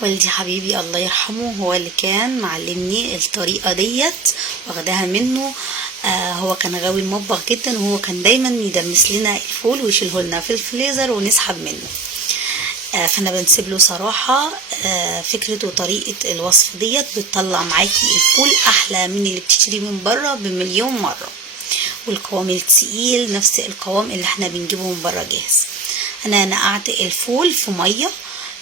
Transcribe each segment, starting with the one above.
والدي حبيبي الله يرحمه هو اللي كان معلمني الطريقة ديت، واخداها منه. هو كان غاوي المطبخ جدا، وهو كان دايما يدمس لنا الفول ويشيله لنا في الفريزر ونسحب منه. فانا بنسيب له صراحة. فكرة وطريقة الوصف ديت بتطلع معاكي الفول احلى من اللي بتشتريه من بره بمليون مرة، والقوام التقيل نفس القوام اللي احنا بنجيبه من بره جاهز. انا نقعت الفول في مية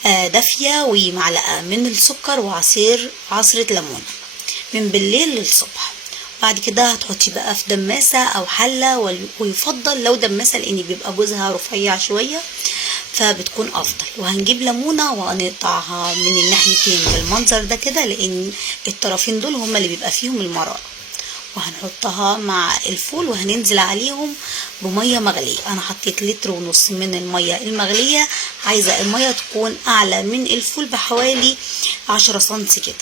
دافية ومعلقة من السكر وعصرة ليمون من بالليل للصبح. بعد كده هتحطي بقى في دماسة او حلة، ويفضل لو دماسة لان بيبقى جوزها رفيع شوية فبتكون افضل. وهنجيب ليمونة وهنقطعها من الناحيتين بالمنظر ده كده، لان الطرفين دول هما اللي بيبقى فيهم المرارة، وهنحطها مع الفول وهننزل عليهم بمية مغلية. انا حطيت 1.5 لتر من المية المغلية، عايزة المية تكون اعلى من الفول بحوالي 10 سنتي كده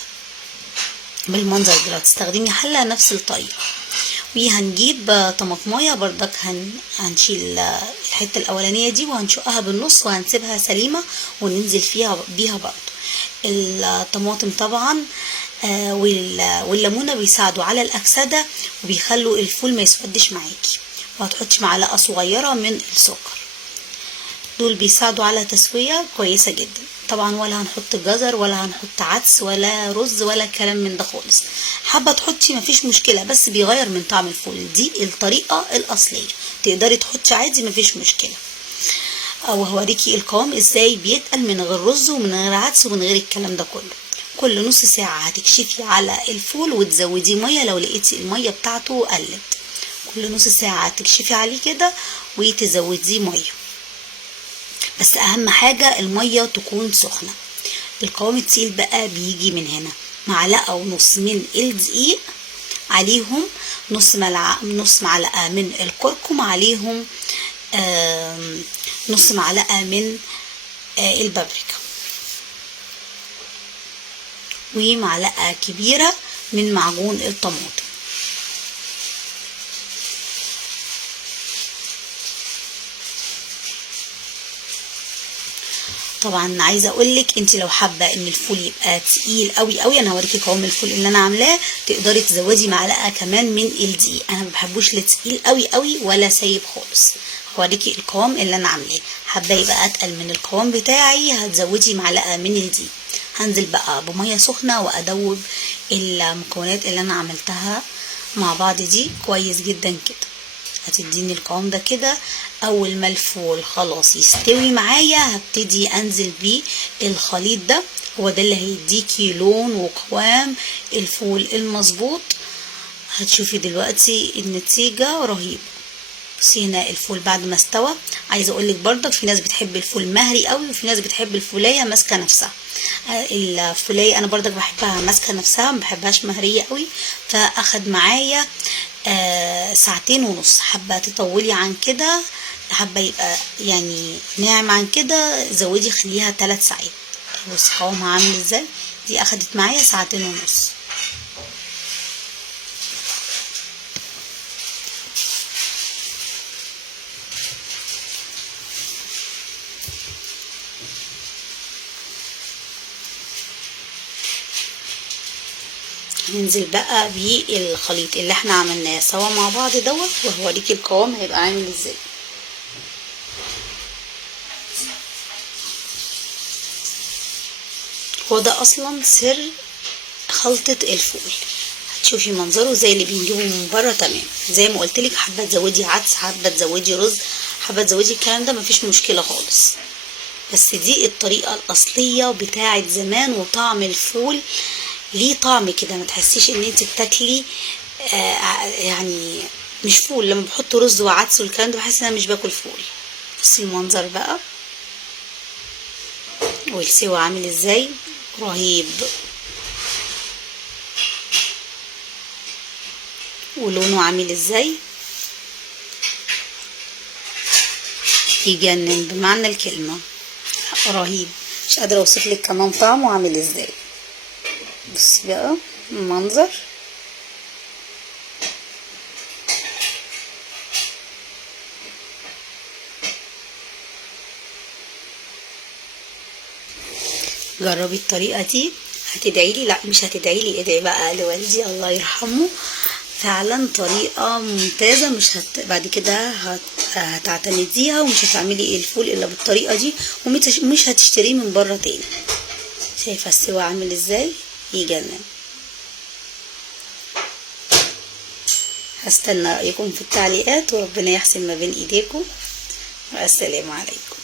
بالمنظر ده. لو تستخدمي حلة نفس الطريقة. وهنجيب طماطمايه بردك هنشيل الحتة الاولانية دي وهنشقها بالنص وهنسيبها سليمة وننزل بيها برضو. الطماطم طبعا والليمونة بيساعدوا على الأكسدة وبيخلوا الفول ما يسودش معاكي. وهتحطي معلقة صغيرة من السكر، دول بيساعدوا على تسوية كويسة جدا. طبعا ولا هنحط جزر ولا هنحط عدس ولا رز ولا كلام من ده خالص. حابة تحطي مفيش مشكلة، بس بيغير من طعم الفول. دي الطريقة الأصلية، تقدري تحطي عادي مفيش مشكلة. او هوريكي القوام ازاي بيتقل من غير رز ومن غير عدس ومن غير الكلام ده كله. كل نص ساعة هتكشفي على الفول وتزودي مية لو لقيتي المية بتاعته قلت. كل نص ساعة هتكشفي عليه كده وتزوديه مية، بس اهم حاجة المية تكون سخنة. القوام التقيل بقى بيجي من هنا. 1.5 معلقة من الدقيق، عليهم نص معلقة من الكركم، عليهم نص معلقة من البابريكا، ومعلقة كبيرة من معجون الطماطم. طبعا عايزه اقولك انت لو حابه ان الفول يبقى تقيل قوي قوي، انا هوريكي قوام الفول اللي انا عاملاه، تقدري تزودي معلقه كمان من الدقيق. انا ما بحبوش لا تقيل قوي قوي ولا سايب خالص. هوريكي القوام اللي انا عاملاه. حابه يبقى اتقل من القوام بتاعي هتزودي معلقه من الدقيق. هنزل بقى بميه سخنه وادوب المكونات اللي انا عملتها مع بعض دي كويس جدا كده. هتديني القوام ده كده. اول ما الفول خلاص يستوي معايا هبتدي انزل بيه الخليط ده، هو ده اللي هيديكي لون وقوام الفول المظبوط. هتشوفي دلوقتي النتيجة رهيبة. بصي هنا الفول بعد ما استوى. عايزه اقولك برضك في ناس بتحب الفول مهري قوي، وفي ناس بتحب الفوليه ماسكه نفسها. الفوليه انا برضك بحبها ماسكه نفسها، ما بحبهاش مهريه قوي. فاخد معايا 2.5 ساعة. حابه تطولي عن كده، حابه يبقى يعني ناعم عن كده، زودي خليها 3 ساعات. بصي قوامها عامل ازاي. دي اخدت معايا 2.5 ساعة. هننزل بقى بالخليط اللي احنا عملناه سوا مع بعض دوت، وهوريكي القوام هيبقى عامل ازاي. هو ده اصلا سر خلطة الفول. هتشوفي منظره زي اللي بنجيبه من بره تمام. زي ما قلتلك، حابه تزودي عدس، حابه تزودي رز، حابه تزودي الكلام ده مفيش مشكله خالص. بس دي الطريقه الاصليه بتاعه زمان. وطعم الفول ليه طعم كده، ما تحسيش ان انت بتاكلي يعني مش فول. لما بحط رز وعدس والكلام ده بحس ان انا مش باكل فول. بصي المنظر بقى والسوا عامل ازاي، رهيب ولونه عامل ازاي، يجنن بمعنى الكلمة، رهيب. مش قادرة اوصفلك كمان طعمه عامل ازاي. بصي بقى المنظر. جربي الطريقة دي هتدعيلي، لا مش هتدعيلي، ادعي بقى لوالدي الله يرحمه. فعلا طريقة ممتازة، مش بعد كده هتعتمديها ومش هتعملي الفول الا بالطريقة دي، ومش هتشتريه من بره تاني. شايفة السوا عامل ازاي؟ يجنن. هستنى رأيكم في التعليقات، وربنا يحسن ما بين ايديكم، والسلام عليكم.